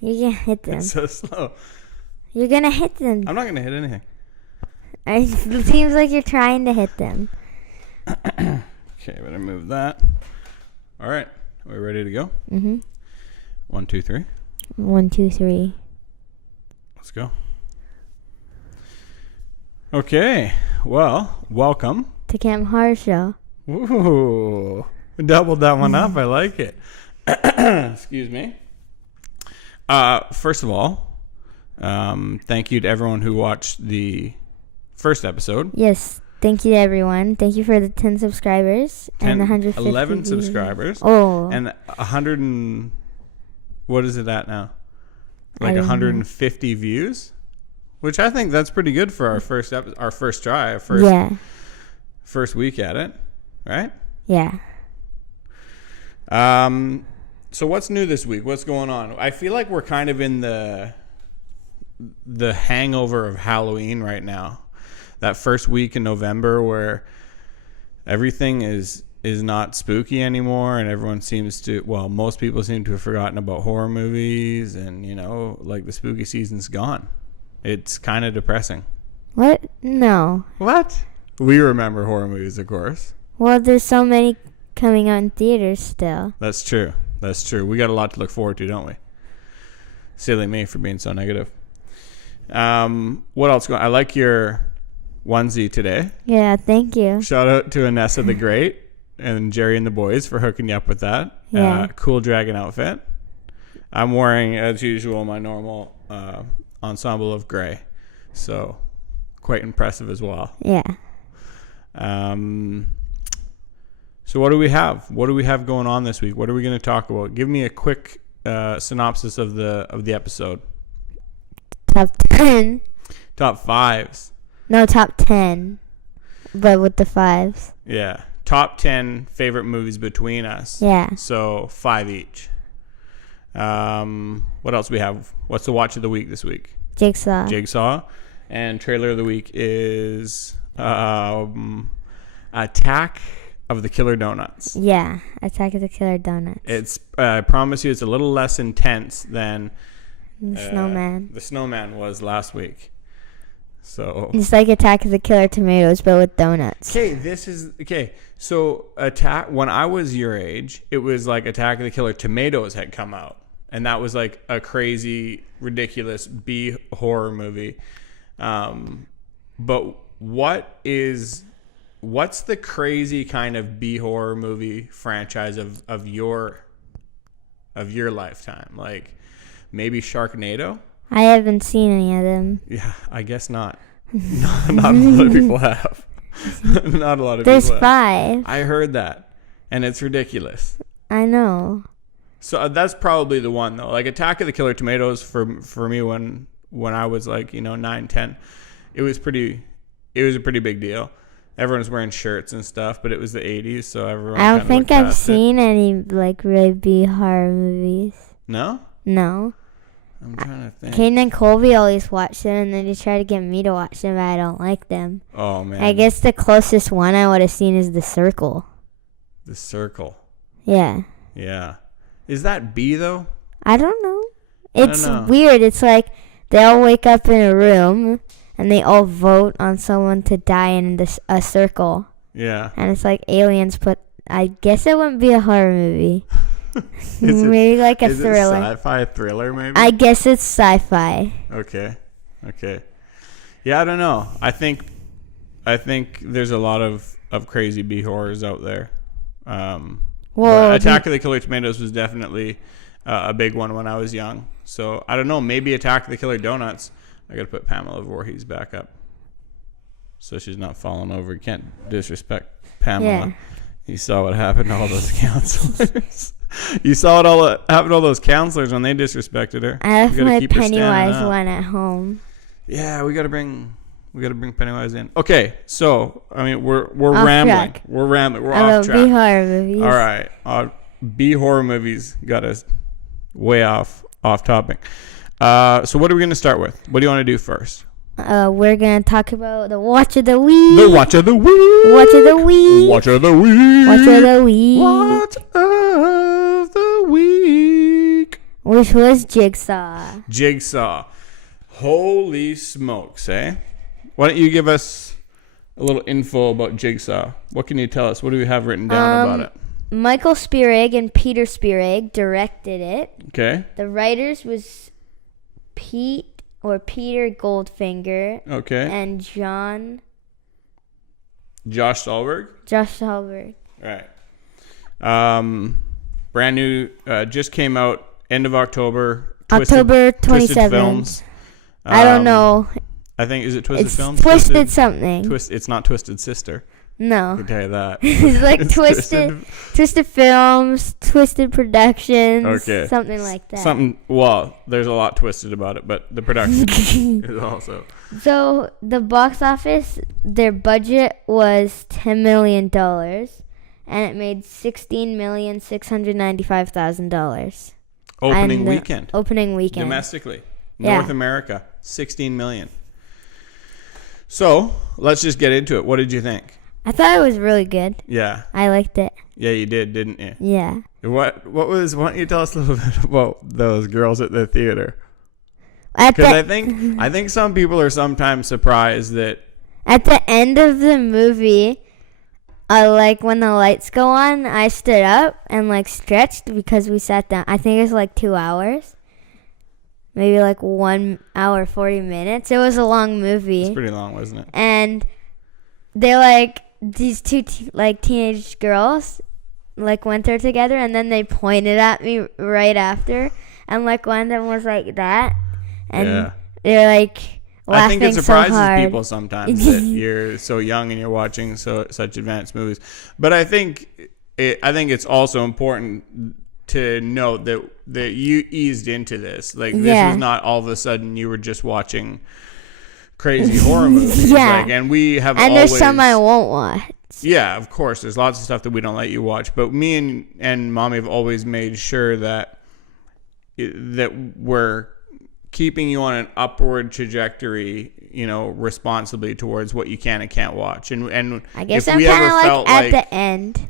You're gonna hit them. It's so slow. You're gonna hit them. I'm not gonna hit anything. It seems like you're trying to hit them. Okay, better move that. All right, are we ready to go? Mm-hmm. 1, 2, 3. 1, 2, 3. Let's go. Okay, well, welcome To Camp Horror Show. Ooh, doubled that one up. I like it. Excuse me. First of all, thank you to everyone who watched the first episode. Yes, thank you to everyone. Thank you for the 10 subscribers and the 150 11 views. subscribers. Oh. And 100 and... What is it at now? Like 150 views? Which I think that's pretty good for our first try, first week at it, right? Yeah. So what's new this week? What's going on? I feel like we're kind of in the hangover of Halloween right now. That first week in November where everything is not spooky anymore, and everyone seems to, well, most people seem to have forgotten about horror movies, and like the spooky season's gone. It's kind of depressing. What? No. What? We remember horror movies, of course. Well, there's so many coming out in theaters still. That's true. We got a lot to look forward to, don't we? Silly me for being so negative. What else I like your onesie today. Yeah, thank you. Shout out to Anessa the Great and Jerry and the boys for hooking you up with that. Yeah. Cool dragon outfit. I'm wearing, as usual, my normal ensemble of gray. So, quite impressive as well. Yeah. So what do we have? What do we have going on this week? What are we going to talk about? Give me a quick synopsis of the episode. Top 10. Top 5s. No, top 10. But with the 5s. Yeah. Top 10 favorite movies between us. Yeah. So 5 each. What else we have? What's the watch of the week this week? Jigsaw. And trailer of the week is Attack of the Killer Donuts. Yeah. Attack of the Killer Donuts. It's I promise you it's a little less intense than The Snowman. The Snowman was last week. So it's like Attack of the Killer Tomatoes, but with donuts. Okay. So when I was your age, it was like Attack of the Killer Tomatoes had come out, and that was like a crazy, ridiculous B horror movie. But what's the crazy kind of B horror movie franchise of your lifetime? Like maybe Sharknado? I haven't seen any of them. Yeah, I guess not. Not a lot of people have. Not a lot of There's people have. 5. I heard that, and it's ridiculous. I know. So that's probably the one, though. Like Attack of the Killer Tomatoes for me when I was like 9, 10, it was a pretty big deal. Everyone was wearing shirts and stuff, but it was the 80s, so everyone. I don't think I've seen any like really B horror movies. No. I'm trying to think. Caden and Colby always watch them, and then they try to get me to watch them, but I don't like them. Oh, man. I guess the closest one I would have seen is The Circle. The Circle. Yeah. Yeah. Is that B, though? I don't know. It's weird. It's like they all wake up in a room, and they all vote on someone to die in a circle. Yeah. And it's like aliens I guess it wouldn't be a horror movie. Maybe like a thriller. Is it sci-fi thriller, maybe? I guess it's sci-fi. Okay. Yeah, I don't know. I think there's a lot of crazy B horrors out there. Well, Attack of the Killer Tomatoes was definitely a big one when I was young. So I don't know. Maybe Attack of the Killer Donuts. I got to put Pamela Voorhees back up so she's not falling over. You can't disrespect Pamela. Yeah. You saw what happened to all those counselors. You saw what happened to all those counselors when they disrespected her. I left my Pennywise one at home. Yeah, we gotta bring Pennywise in. Okay, so I mean we're off rambling. Track. We're rambling. We're off track. B horror movies. All right, B horror movies got us way off topic. So what are we gonna start with? What do you want to do first? We're gonna talk about the watch of the week. The watch of the week. Watch of the week. Watch of the week. Watch of the week. Watch of the week. Which was Jigsaw. Jigsaw. Holy smokes, eh? Why don't you give us a little info about Jigsaw? What can you tell us? What do we have written down about it? Michael Spierig and Peter Spierig directed it. Okay. The writers was Peter Goldfinger. Okay. And Josh Stolberg. Right. Brand new, just came out end of October. October 27th. I don't know. I think, is it Twisted it's Films? Twisted something. It's not Twisted Sister. No. I can tell you that. It's like Twisted Films, Twisted Productions. Okay. Something like that. Well, there's a lot twisted about it, but the production is also. So, the box office, their budget was $10 million, and it made $16,695,000. Opening weekend. Domestically. North America, $16 million. So, let's just get into it. What did you think? I thought it was really good. Yeah. I liked it. Yeah, you did, didn't you? Yeah. Why don't you tell us a little bit about those girls at the theater? Because I think some people are sometimes surprised that at the end of the movie, like when the lights go on, I stood up and like stretched because we sat down. I think it was like 2 hours. Maybe like 1 hour, 40 minutes. It was a long movie. It's pretty long, wasn't it? And they like, these two teenage girls like went there together, and then they pointed at me right after. And like one of them was like that. And they're like laughing so hard. I think it surprises people sometimes that you're so young and you're watching such advanced movies. But I think it's also important to note that you eased into this. Like, this was not all of a sudden you were just watching crazy horror movies. Yeah. And we have there's some I won't watch. Yeah, of course. There's lots of stuff that we don't let you watch. But me and Mommy have always made sure that we're keeping you on an upward trajectory, responsibly towards what you can and can't watch. And I guess I'm kind of like at the end.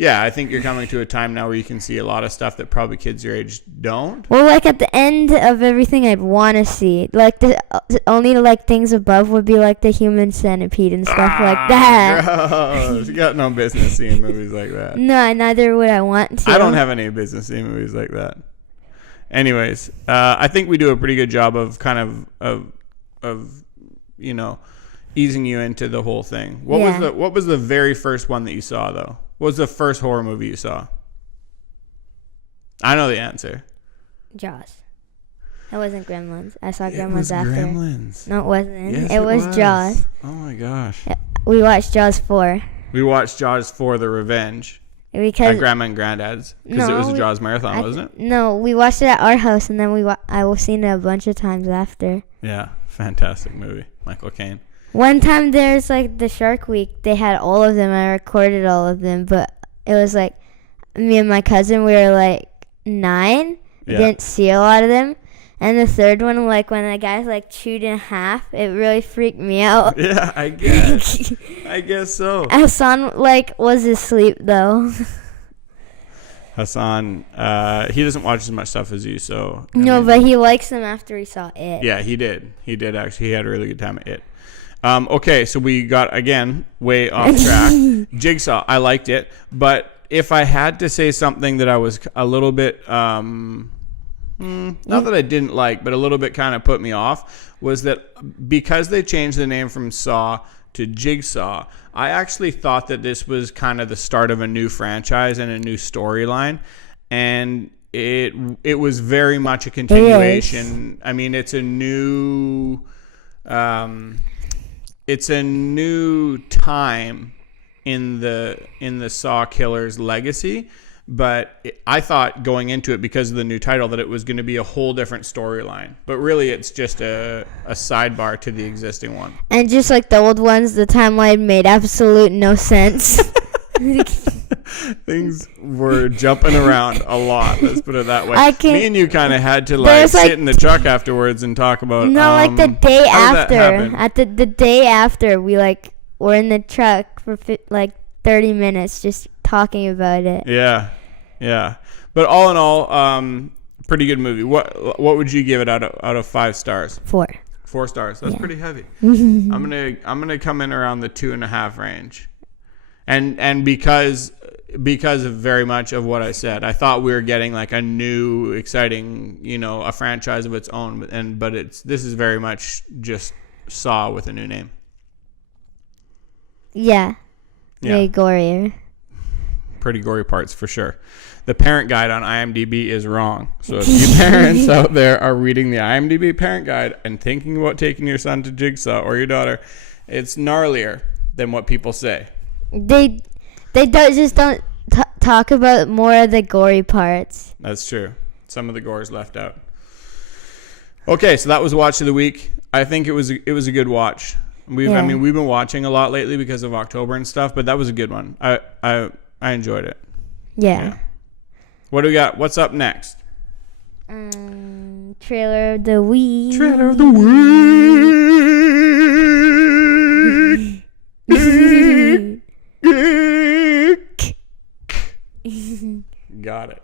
Yeah, I think you're coming to a time now where you can see a lot of stuff that probably kids your age don't. Well, like at the end of everything I'd want to see, like the only like things above would be like the human centipede and stuff like that. Gross. You got no business seeing movies like that. No, neither would I want to. I don't have any business seeing movies like that. Anyways, I think we do a pretty good job of kind of easing you into the whole thing. What was the very first one that you saw though? What was the first horror movie you saw? I know the answer. Jaws. It wasn't Gremlins. I saw Gremlins after. Gremlins. No, it wasn't. Yes, it was Jaws. Oh my gosh. We watched Jaws 4. We watched Jaws 4: The Revenge. Because at Grandma and Granddad's. Because it was a Jaws marathon, wasn't it? No, we watched it at our house, and then I was seen it a bunch of times after. Yeah, fantastic movie. Michael Caine. One time there's like the Shark Week. They had all of them. I recorded all of them, but it was like me and my cousin. We were like 9. We didn't see a lot of them. And the third one, like when the guys like chewed in half, it really freaked me out. Yeah, I guess. I guess so. Hassan was asleep though. Hassan, he doesn't watch as much stuff as you, so. But he likes them after he saw It. Yeah, he did. He did actually. He had a really good time at It. Okay, so we got, again, way off track. Jigsaw, I liked it. But if I had to say something that I was a little bit, not that I didn't like, but a little bit kind of put me off, was that because they changed the name from Saw to Jigsaw, I actually thought that this was kind of the start of a new franchise and a new storyline. And it was very much a continuation. I mean, it's a new... it's a new time in the Saw killer's legacy, but I thought going into it, because of the new title, that it was going to be a whole different storyline. But really, it's just a sidebar to the existing one. And just like the old ones, the timeline made absolute no sense. Things were jumping around a lot, let's put it that way. Me and you kind of had to sit in the truck afterwards and talk about the day after. The day after, we were in the truck for 30 minutes just talking about it. Yeah. But all in all, Pretty good movie. What would you give it out of 5 stars? 4. 4 stars. That's pretty heavy. I'm gonna come in around the 2.5 range, and because of very much of what I said, I thought we were getting like a new, exciting, a franchise of its own, but this is very much just Saw with a new name. Yeah. Way gorier. Pretty gory parts for sure. The parent guide on IMDb is wrong. So if you parents out there are reading the IMDb parent guide and thinking about taking your son to Jigsaw or your daughter, it's gnarlier than what people say. They don't talk about more of the gory parts. That's true. Some of the gore is left out. Okay, so that was Watch of the Week. I think it was a good watch. We've been watching a lot lately because of October and stuff, but that was a good one. I enjoyed it. Yeah. What do we got? What's up next? Trailer of the week. Trailer of the week. Got it.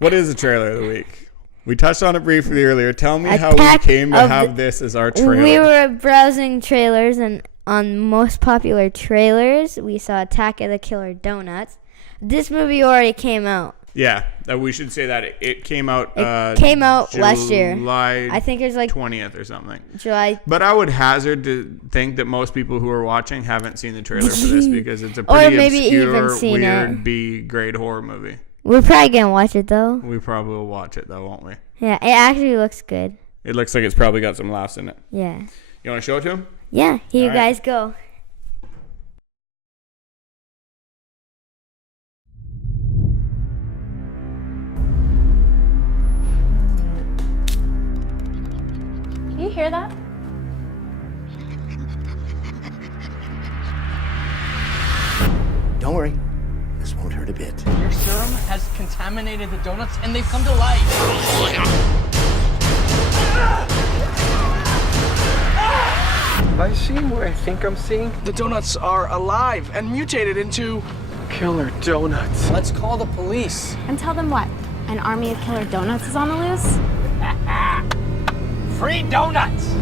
What is the trailer of the week? We touched on it briefly earlier. Tell me how we came to have this as our trailer. We were browsing trailers, and on most popular trailers, we saw Attack of the Killer Donuts. This movie already came out. Yeah, we should say that it came out. Last year. I think it was like 20th or something. July. But I would hazard to think that most people who are watching haven't seen the trailer for this because it's a pretty obscure, weird B-grade horror movie. We're probably gonna watch it though. We probably will watch it though, won't we? Yeah, it actually looks good. It looks like it's probably got some laughs in it. Yeah. You want to show it to him? Yeah. Here you guys go. Can you hear that? Don't worry. This won't hurt a bit. Your serum has contaminated the donuts and they've come to life. Have I seen what I think I'm seeing? The donuts are alive and mutated into Killer donuts. Let's call the police. And tell them what? An army of killer donuts is on the loose? Free donuts!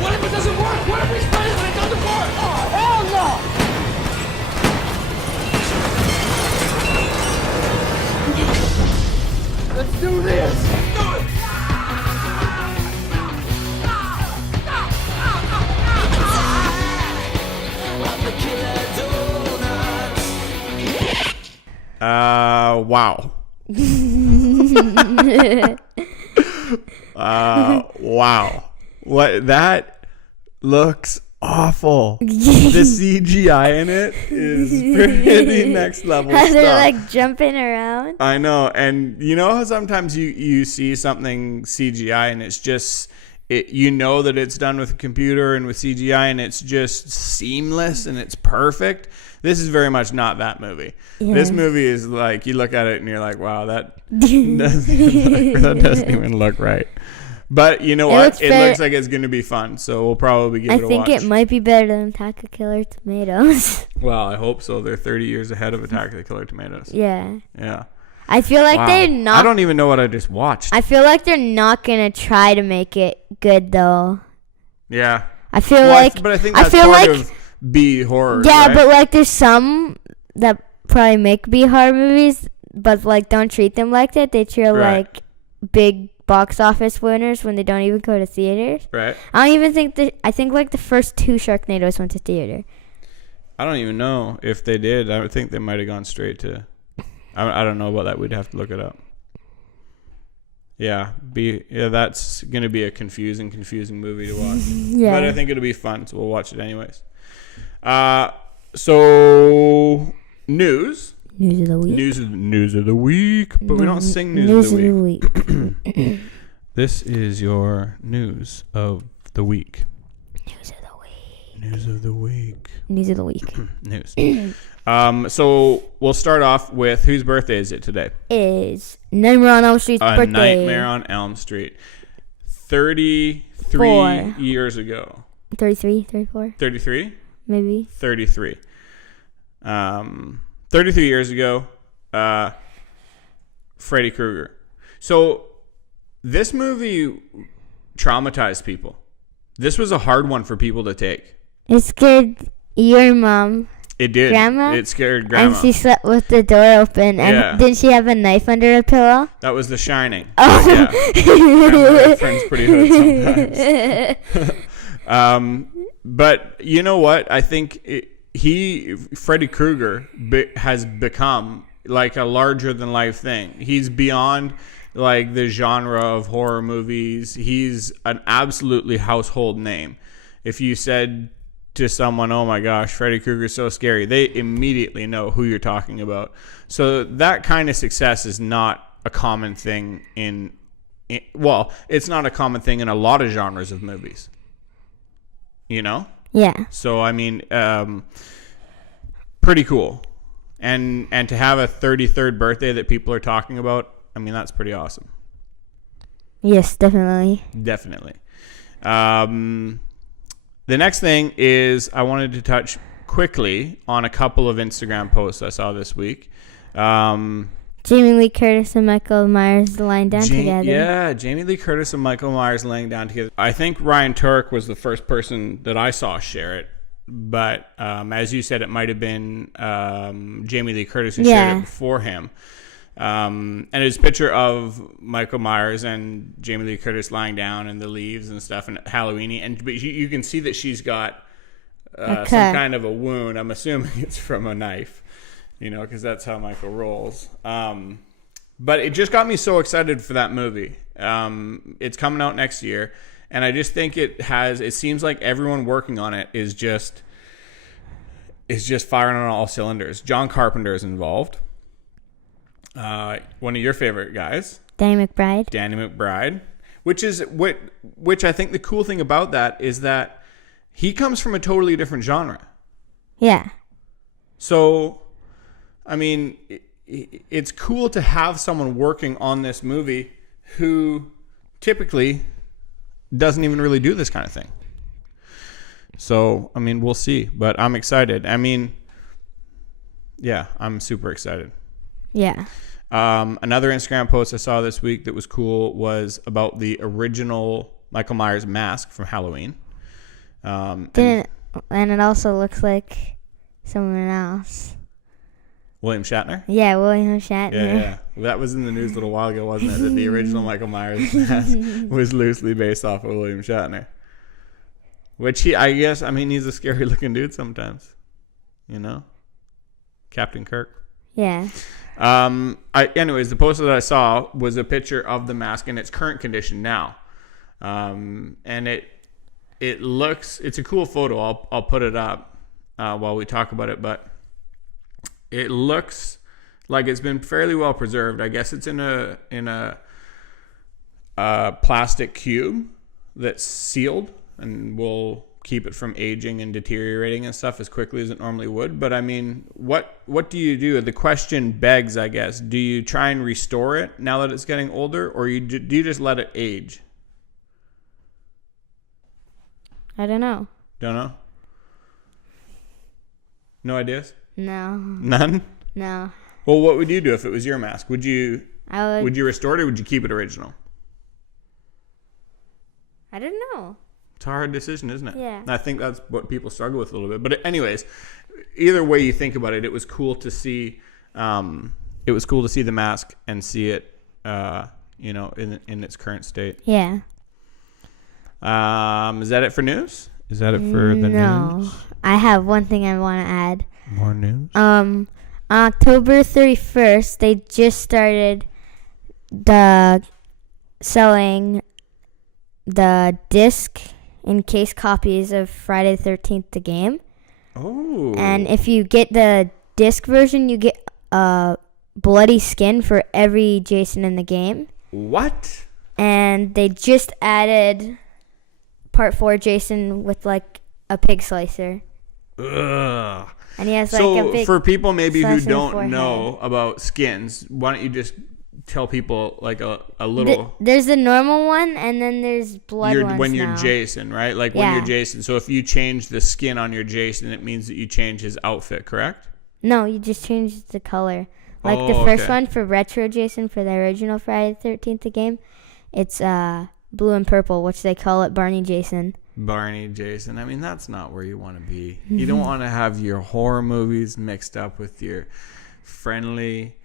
What if it doesn't work? What if we spray it when it doesn't work? Oh, hell no! Let's do this! Do it! Wow. Wow. What, that looks awful. The CGI in it is pretty next level How stuff. they're like jumping around. I know, and you know how sometimes you see something CGI and it's just that it's done with a computer and with CGI and it's just seamless and it's perfect. This is very much not that movie. Yeah. This movie is like, you look at it and you're like, wow, that doesn't even look right. But you know what? It looks like it's going to be fun, so we'll probably give it a watch. I think it might be better than Attack of Killer Tomatoes. Well, I hope so. They're 30 years ahead of Attack of the Killer Tomatoes. Yeah. Yeah. I feel like they're not. I don't even know what I just watched. I feel like they're not going to try to make it good, though. Yeah. I feel like. But I think that's part of B horror. Yeah, right? but like there's some that probably make B horror movies, but like don't treat them like that. They treat like big box office winners when they don't even go to theaters. Right. I don't even think I think like the first 2 Sharknadoes went to theater. I don't even know if they did. I would think they might have gone straight to. I don't know about that. We'd have to look it up. Yeah, that's gonna be a confusing movie to watch. Yeah. But I think it'll be fun, so we'll watch it anyways. So news of the week. News of the week, but we don't sing news of the week. This is your news of the week. News of the week. News. So we'll start off with whose birthday is it today? Is Nightmare on Elm Street's birthday. Nightmare on Elm Street. 33 years ago. 33, 34. 33? Maybe. 33. 33 years ago, Freddy Krueger. So this movie traumatized people. This was a hard one for people to take. It scared your mom. It did. Grandma? It scared Grandma. And she slept with the door open. And didn't she have a knife under her pillow? That was The Shining. Oh. Yeah. My friend's pretty hood sometimes. But you know what? I think Freddy Krueger has become like a larger than life thing. He's beyond like the genre of horror movies. He's an absolutely household name. If you said to someone, "Oh my gosh, Freddy Krueger's so scary," they immediately know who you're talking about. So that kind of success is not a common thing it's not a common thing in a lot of genres of movies. You know? Yeah. So I mean, pretty cool. And to have a 33rd birthday that people are talking about, I mean, that's pretty awesome. Yes, definitely. Definitely. The next thing is I wanted to touch quickly on a couple of Instagram posts I saw this week. Jamie Lee Curtis and Michael Myers lying down together. Yeah, Jamie Lee Curtis and Michael Myers laying down together. I think Ryan Turek was the first person that I saw share it. But as you said, it might have been Jamie Lee Curtis who shared it before him. And it's a picture of Michael Myers and Jamie Lee Curtis lying down in the leaves and stuff and Halloween-y. But you can see that she's got some kind of a wound. I'm assuming it's from a knife, because that's how Michael rolls. But it just got me so excited for that movie. It's coming out next year. And I just think it seems like everyone working on it is just firing on all cylinders. John Carpenter is involved. One of your favorite guys, Danny McBride, which I think the cool thing about that is that he comes from a totally different genre. Yeah. So, I mean, it's cool to have someone working on this movie who typically doesn't even really do this kind of thing. So, I mean, we'll see, but I'm excited. I mean, yeah, I'm super excited. Yeah. Another Instagram post I saw this week that was cool was about the original Michael Myers mask from Halloween. And it also looks like someone else. William Shatner? Yeah, William Shatner. Yeah. That was in the news a little while ago, wasn't it? That the original Michael Myers mask was loosely based off of William Shatner. Which he's a scary looking dude sometimes. Captain Kirk. Yeah. Anyways, the post that I saw was a picture of the mask in its current condition now. And it's a cool photo. I'll put it up while we talk about it, but it looks like it's been fairly well preserved. I guess it's in a plastic cube that's sealed and will keep it from aging and deteriorating and stuff as quickly as it normally would. But I mean, what do you do? The question begs, I guess, do you try and restore it now that it's getting older, or do you just let it age? I don't know. Don't know? No ideas? No. None? No. Well, what would you do if it was your mask? Would you restore it, or would you keep it original? I don't know. It's a hard decision, isn't it? Yeah. I think that's what people struggle with a little bit. But anyways, either way you think about it, it was cool to see. It was cool to see the mask and see it, in its current state. Yeah. Is that it for news? Is that it for the news? No. I have one thing I want to add. More news? On October 31st, they just started selling the disc and case copies of Friday the 13th The Game. Oh. And if you get the disc version, you get a bloody skin for every Jason in the game. What? And they just added part 4 Jason with like a pig slicer. Ugh. And he has like a big for people maybe who slash in the don't forehead. know about skins, why don't you just tell people like a little. There's the normal one, and then there's blood ones when you're now. Jason, right? Like when you're Jason. So if you change the skin on your Jason, it means that you change his outfit, correct? No, you just change the color. Like the first one for retro Jason, for the original Friday the 13th the game, it's blue and purple, which they call it Barney Jason. Barney Jason. I mean, that's not where you want to be. You don't want to have your horror movies mixed up with your friendly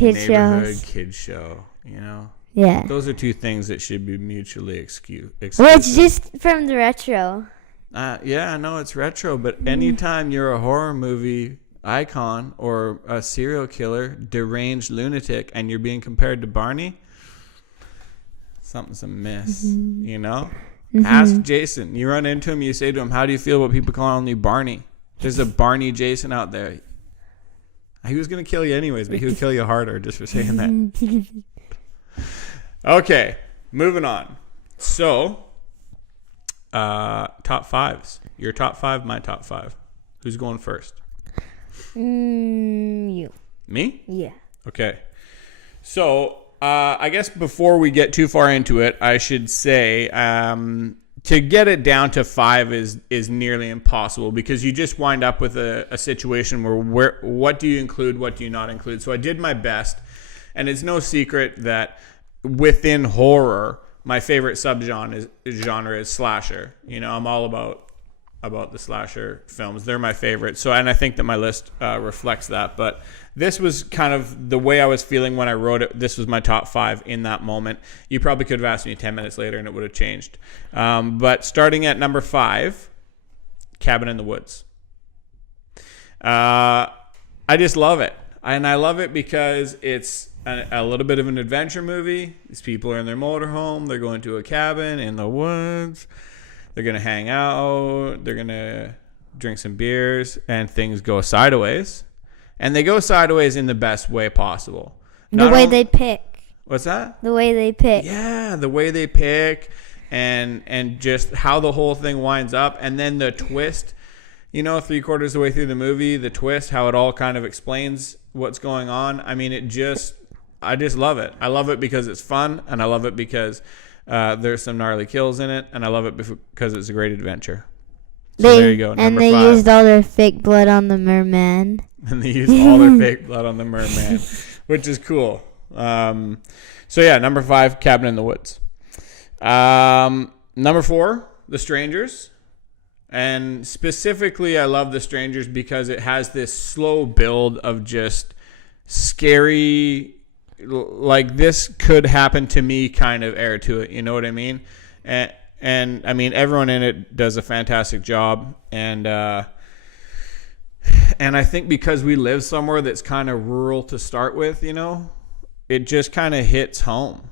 neighborhood kid show, you know? Yeah. Those are two things that should be mutually exclusive. Well, it's just from the retro. Yeah, I know it's retro, but anytime you're a horror movie icon or a serial killer, deranged lunatic, and you're being compared to Barney, something's amiss, you know? Ask Jason. You run into him, you say to him, how do you feel about people calling you Barney? There's a Barney Jason out there. He was going to kill you anyways, but he would kill you harder just for saying that. Okay, moving on. So, top fives. Your top five, my top five. Who's going first? You. Me? Yeah. Okay. So, I guess before we get too far into it, I should say to get it down to five is nearly impossible, because you just wind up with a situation where what do you include, what do you not include. So I did my best, and it's no secret that within horror, my favorite subgenre is slasher. You know, I'm all about the slasher films. They're my favorite. So, and I think that my list reflects that. But this was kind of the way I was feeling when I wrote it. This was my top five in that moment. You probably could have asked me 10 minutes later and it would have changed. But starting at number 5, Cabin in the Woods. I just love it. And I love it because it's a little bit of an adventure movie. These people are in their motorhome. They're going to a cabin in the woods. They're going to hang out. They're going to drink some beers, and things go sideways. And they go sideways in the best way possible. The way they pick. What's that? The way they pick. Yeah, the way they pick, and just how the whole thing winds up. And then the twist, you know, 3/4 of the way through the movie, the twist, how it all kind of explains what's going on. I mean, I just love it. I love it because it's fun, and I love it because there's some gnarly kills in it, and I love it because it's a great adventure. So there you go. And they used all their fake blood on the merman. And they used all their fake blood on the merman, which is cool. So yeah, number 5, Cabin in the Woods. Number 4, The Strangers. And specifically, I love The Strangers because it has this slow build of just scary, like this could happen to me kind of air to it. You know what I mean? And I mean, everyone in it does a fantastic job. And I think because we live somewhere that's kind of rural to start with, you know, it just kind of hits home.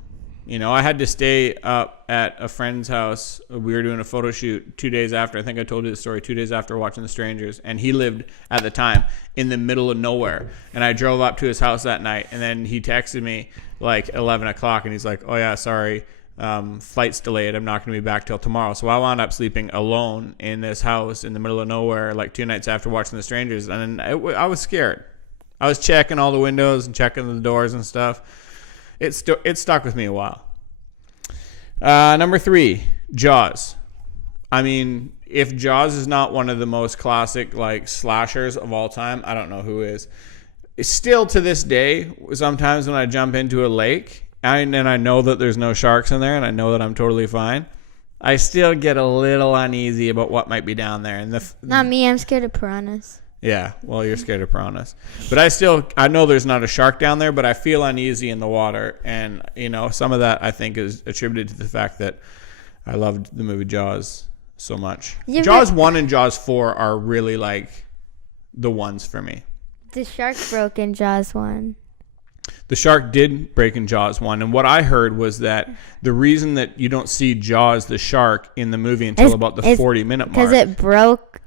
You know, I had to stay up at a friend's house. We were doing a photo shoot 2 days after. I think I told you the story 2 days after watching The Strangers. And he lived at the time in the middle of nowhere. And I drove up to his house that night. And then he texted me like 11 o'clock. And he's like, oh, yeah, sorry. Flight's delayed. I'm not going to be back till tomorrow. So I wound up sleeping alone in this house in the middle of nowhere like 2 nights after watching The Strangers. And I was scared. I was checking all the windows and checking the doors and stuff. It stuck with me a while. Number 3, Jaws. I mean, if Jaws is not one of the most classic like slashers of all time, I don't know who is. Still to this day, sometimes when I jump into a lake and I know that there's no sharks in there and I know that I'm totally fine, I still get a little uneasy about what might be down there. And Not me. I'm scared of piranhas. Yeah, well, you're scared of piranhas. But I know there's not a shark down there, but I feel uneasy in the water. And, you know, some of that I think is attributed to the fact that I loved the movie Jaws so much. Jaws 1 and Jaws 4 are really like the ones for me. The shark broke in Jaws 1. The shark did break in Jaws 1. And what I heard was that the reason that you don't see Jaws, the shark, in the movie until about the 40-minute mark. Because it broke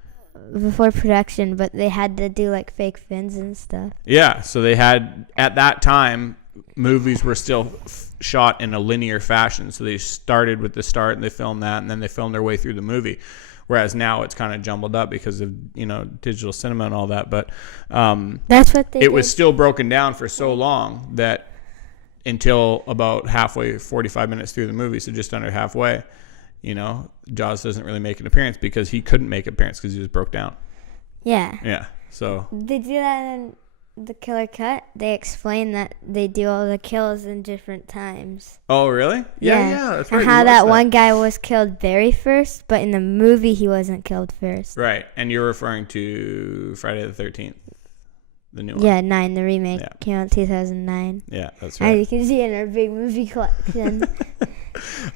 before production, but they had to do like fake fins and stuff. Yeah, so they had, at that time, movies were still shot in a linear fashion. So they started with the start and they filmed that, and then they filmed their way through the movie. Whereas now it's kind of jumbled up because of, you know, digital cinema and all that. But that's what they did. Was still broken down for so long that until about halfway, 45 minutes through the movie, so just under halfway, you know, Jaws doesn't really make an appearance because he couldn't make an appearance because he was broke down. Yeah. Yeah. So They do that in the Killer Cut. They explain that they do all the kills in different times. Oh, really? Yeah. That's right. And how that one guy was killed very first, but in the movie he wasn't killed first. Right. And you're referring to Friday the 13th, the new one. Yeah, 9, the remake came out in 2009. Yeah, that's As right. you can see in our big movie collection.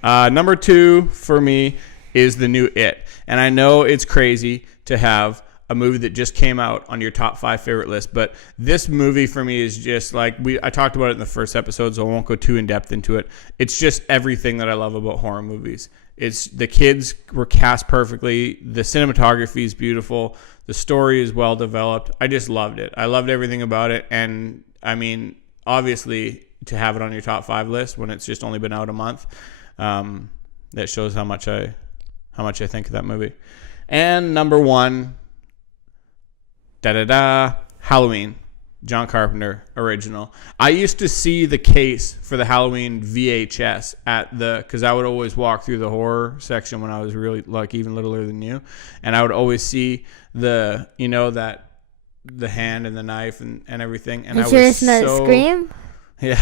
Number 2 for me is the new It. And I know it's crazy to have a movie that just came out on your top 5 favorite list, but this movie for me is just like I talked about it in the first episode, so I won't go too in depth into it. It's just everything that I love about horror movies. It's the kids were cast perfectly, the cinematography is beautiful, the story is well developed. I just loved it. I loved everything about it, and I mean, obviously, to have it on your top 5 list when it's just only been out a month, that shows how much I think of that movie. And number 1. Halloween, John Carpenter original. I used to see the case for the Halloween VHS because I would always walk through the horror section when I was really like even littler than you, and I would always see the the hand and the knife and everything. And Did you just not Scream? Yeah,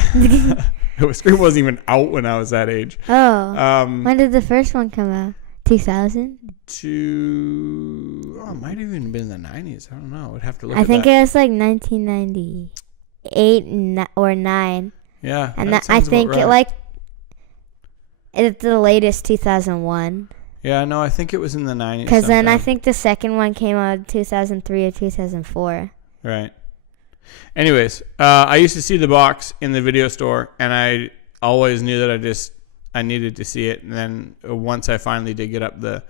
Scream wasn't even out when I was that age. Oh, when did the first one come out? 2000? It might have even been in the 90s. I don't know. I would have to look at that. I think it was like 1998 or 9. Yeah. And I think it's the latest 2001. Yeah, no, I think it was in the 90s. Because then I think the second one came out in 2003 or 2004. Right. Anyways, I used to see the box in the video store, and I always knew that I needed to see it. And then once I finally did get up the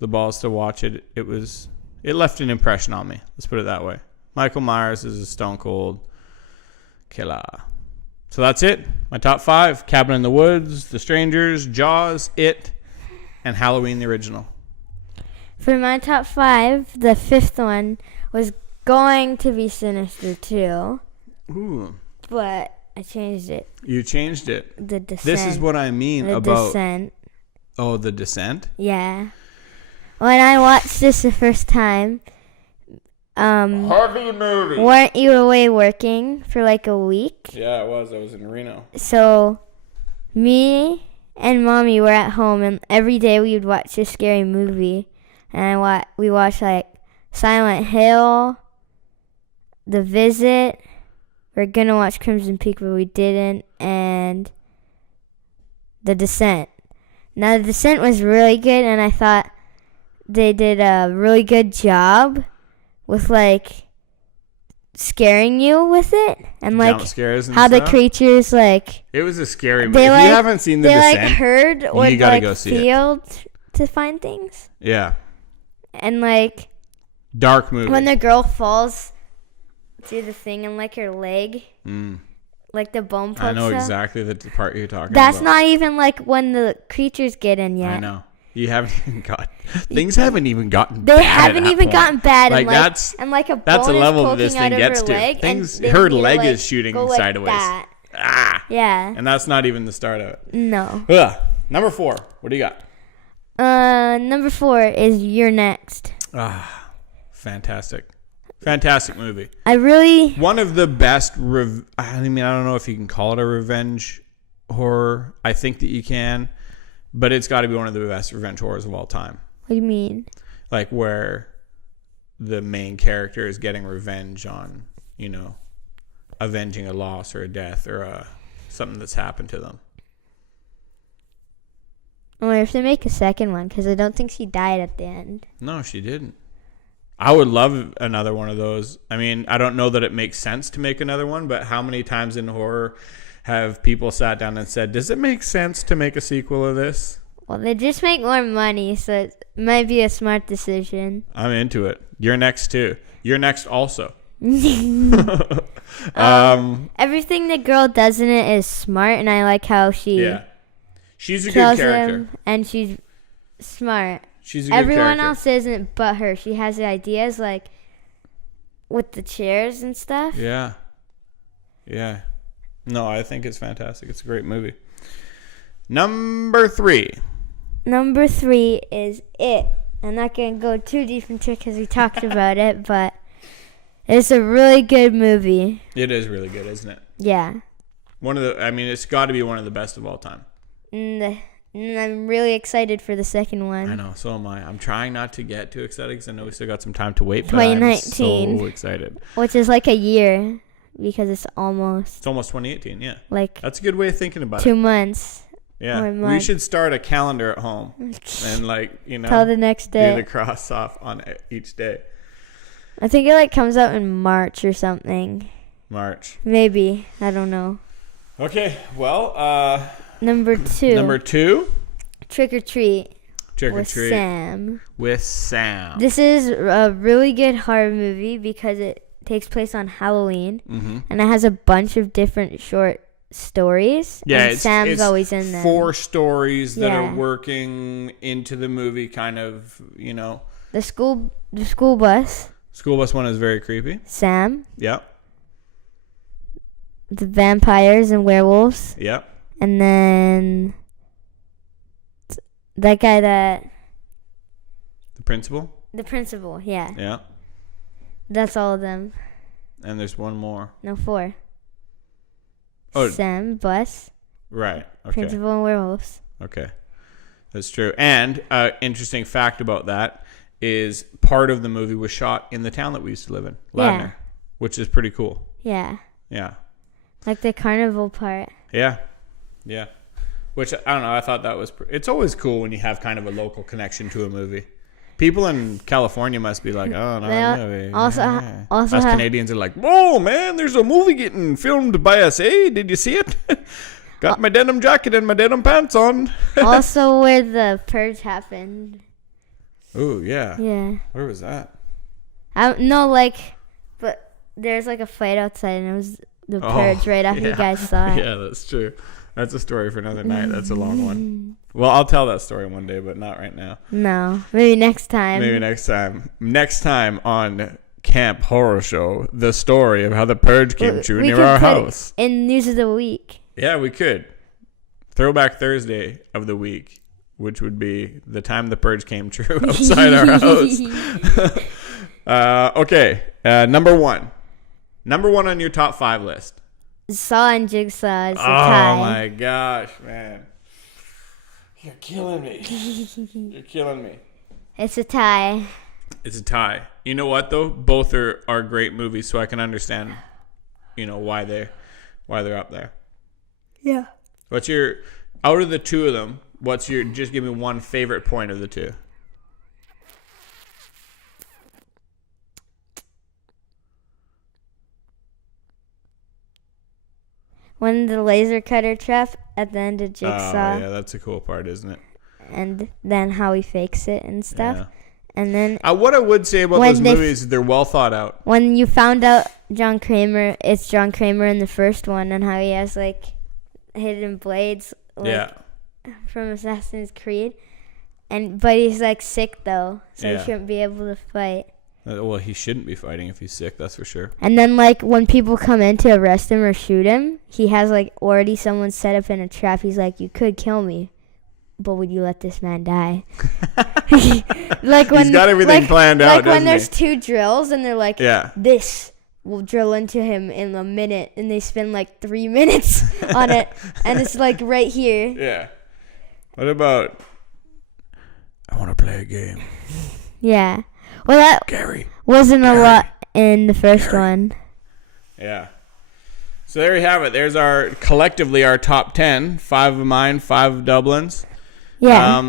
balls to watch it, it left an impression on me. Let's put it that way. Michael Myers is a stone cold killer. So that's it. My top 5: Cabin in the Woods, The Strangers, Jaws, It, and Halloween the original. For my top 5, the 5th one was going to be Sinister 2. Ooh. But I changed it. You changed it. The Descent. This is what I mean The about... Descent. Oh, The Descent? Yeah. When I watched this the first time, Heavy movie. weren't you away working for like a week? Yeah, I was. I was in Reno. So, me and Mommy were at home, and every day we would watch a scary movie. And we watched like Silent Hill, The Visit. We're gonna watch Crimson Peak, but we didn't, and The Descent. Now, The Descent was really good, and I thought they did a really good job with like scaring you with it, and like Jump scares and how stuff. the creatures like It was a scary movie. they If like you haven't seen The they Descent, like heard or you gotta like go see it. feel to find things, Yeah. and like Dark movie. when the girl falls through the thing and like her leg, like the bone I pops know out. exactly the part you're talking That's about. not even like when the creatures get in yet. I know. You haven't even got... Things haven't even gotten They bad haven't at that even point. gotten bad, Like, and like that's a that's a bone level is that this poking thing out of gets her to. leg, Things, and then her you, leg like, is shooting go like sideways. that. Ah. Yeah. And that's not even the start of it. No. Ugh. Number 4. What do you got? Number 4 is You're Next. Ah, fantastic. Fantastic movie. I really... One of the best... I don't know if you can call it a revenge horror. I think that you can. But it's got to be one of the best revenge horrors of all time. What do you mean? Like where the main character is getting revenge on, avenging a loss or a death or something that's happened to them. I wonder if they make a second one, because I don't think she died at the end. No, she didn't. I would love another one of those. I mean, I don't know that it makes sense to make another one, but how many times in horror have people sat down and said, does it make sense to make a sequel of this? Well, they just make more money, so it might be a smart decision. I'm into it. You're next too. You're next also. Everything the girl does in it is smart, and I like how she She's a good kills character. him, and she's smart. She's a good Everyone character. else isn't but her. She has ideas like with the chairs and stuff. Yeah. Yeah. No, I think it's fantastic. It's a great movie. Number 3. Number 3 is It. I'm not going to go too deep into it because we talked about it, but it's a really good movie. It is really good, isn't it? Yeah. It's got to be one of the best of all time. And I'm really excited for the second one. I know, so am I. I'm trying not to get too excited because I know we still got some time to wait. 2019. I'm so excited. Which is like a year because it's almost 2018, yeah. Like that's a good way of thinking about 2 it. months. Yeah, we should start a calendar at home and tell the next day. Do the cross off on each day. I think it comes out in March or something. March. Maybe. I don't know. Okay, well, Number 2. Number 2. Trick or Treat. Trick or with Treat. Sam. With Sam. This is a really good horror movie because it takes place on Halloween. Mm-hmm. And it has a bunch of different short stories. Yeah, and Sam's always in them. 4 stories that are working into the movie, kind of, The school bus. School bus one is very creepy. Sam. Yep. The vampires and werewolves. Yep. And then that guy that... The principal? The principal, yeah. Yeah. That's all of them. And there's one more. No, 4. Oh. Sam, bus. Right. Okay. Principal and werewolves. Okay. That's true. And interesting fact about that is part of the movie was shot in the town that we used to live in, Ladner, which is pretty cool. Yeah. Yeah. Like the carnival part. Yeah. Yeah. Which, I don't know, I thought that was... it's always cool when you have kind of a local connection to a movie. People in California must be like, oh, no, movie. Also Us Canadians are like, whoa, man, there's a movie getting filmed by us, eh? Did you see it? Got my denim jacket and my denim pants on. Also where the purge happened. Oh, yeah. Yeah. Where was that? But there's a fight outside and it was the purge right after you guys saw it. Yeah, that's true. That's a story for another night. That's a long one. Well, I'll tell that story one day, but not right now. No. Maybe next time. Next time on Camp Horror Show, the story of how the purge came true near our house. In News of the Week. Yeah, we could. Throwback Thursday of the week, which would be the time the purge came true outside our house. Okay. Number 1. Number 1 on your top 5 list. Saw and Jigsaw is a tie. Oh my gosh, man. You're killing me. You're killing me. It's a tie. It's a tie. You know what though? Both are great movies, so I can understand, why they're up there. Yeah. What's your out of the 2 of them? Just give me one favorite point of the 2. When the laser cutter trap at the end of Jigsaw. Oh, yeah, that's a cool part, isn't it? And then how he fakes it and stuff. Yeah. And then... what I would say about those movies is they're well thought out. When you found out it's John Kramer in the first one and how he has, hidden blades from Assassin's Creed. But he's, sick, though, so he shouldn't be able to fight. Well, he shouldn't be fighting if he's sick, that's for sure. And then, when people come in to arrest him or shoot him, he has, already someone set up in a trap. He's like, you could kill me, but would you let this man die? He's got everything planned out, doesn't when there's 2 drills, and they're like, yeah. This will drill into him in a minute, and they spend, 3 minutes on it, and it's, right here. Yeah. What about, I want to play a game. Yeah. Well, that wasn't a lot in the first one. Yeah. So there you have it. There's our top 10. 5 of mine, 5 of Dublin's. Yeah.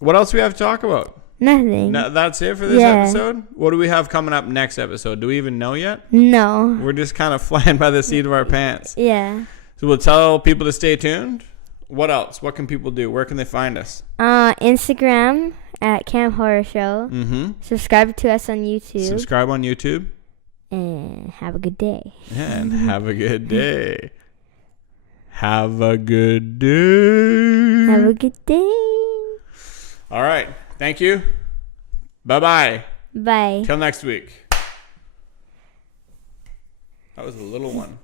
What else do we have to talk about? Nothing. No, that's it for this episode? What do we have coming up next episode? Do we even know yet? No. We're just kind of flying by the seat of our pants. Yeah. So we'll tell people to stay tuned. What else? What can people do? Where can they find us? Instagram at Camp Horror Show. Mm-hmm. Subscribe to us on YouTube. And have a good day. And have a good day. Have a good day. Have a good day. All right. Thank you. Bye-bye. Bye. Till next week. That was a little one.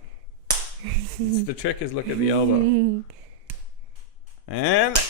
The trick is look at the elbow. And